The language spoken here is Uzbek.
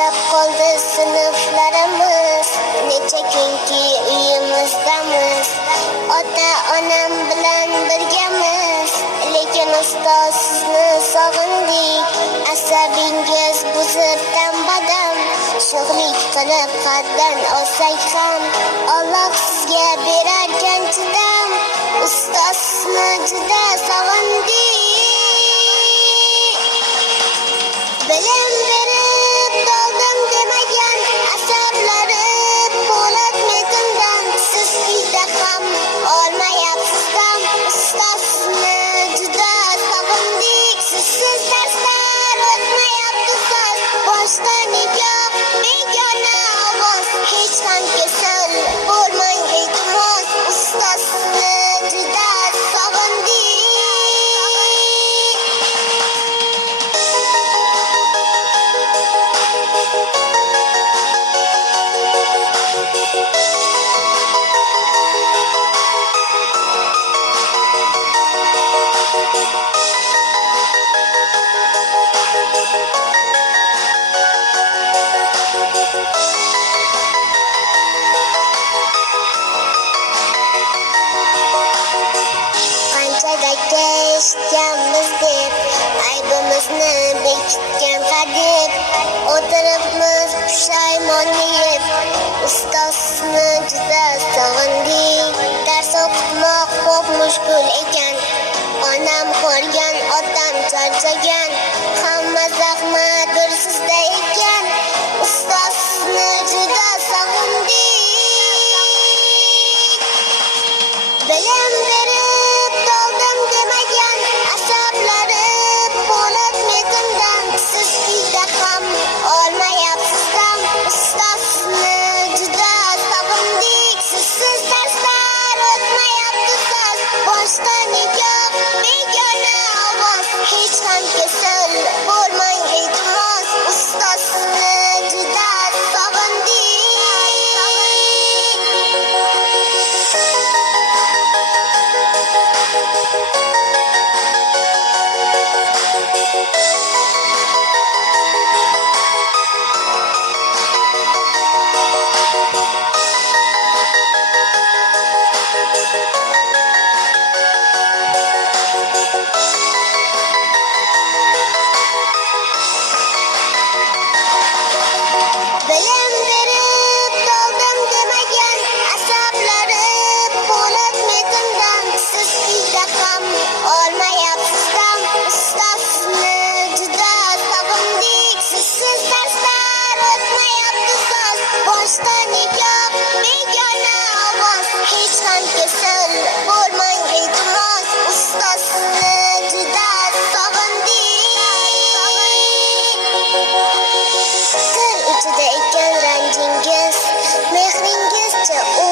Boshlab qoldi sinflarimiz, necha kunki uyimizdamiz. Ota-onam bilan birgamiz, lekin ustoz sizni sog'indik. Asabingiz buzibdan badam, sho'xlik qilib qaddan olsak ham, Alloh sizga berarkan chidam. Ustoz sizni juda sog'indik. Bilim berib doldim demagan, asablari po'lat metindan. Siz uyda ham olmayapsiz dam. Ustoz sizni juda sog'indik. Sizsiz darslar o'tmayapti soz. Boshqa nigoh begona ovoz, hech ham kasal bo'lmang iltimos. Ustoz sizni juda sog'indik. Qanchadaka eshitganmiz deb, aybimizni bekitgan hadeb, o'tiribmiz pushaymon yeb. Ustoz sizni juda sog'indik. Dars o'qitmoq ko'p mushkul ekan, onam ko'rgan, otam charchagan, hamma zahmat bir sizda ekan. Ustoz sizni juda sog'indik. Bilim berib doldim demagan, asablari po'lat metindan. Siz uyda ham olmayapsiz dam. Ustoz sizni juda sog'indik. Sizsiz darslar o'tmayapti soz. Boshqa nigoh begona ovoz, hech ham kasal bo'lmang iltimos. Ustoz sizni juda sog'indik. Bilim berib doldim demagan, asablari po'lat metindan. Siz uyda ham olmayapsiz dam. Ustoz sizni juda sog'indik. Sizsiz darslar o'tmayapti soz. Boshqa nigoh begona ovoz, hech ham kasal bo'lmang iltimos. Ustoz sizni juda sog'indik. Til ichida ekan ranjingiz, mehringizcha u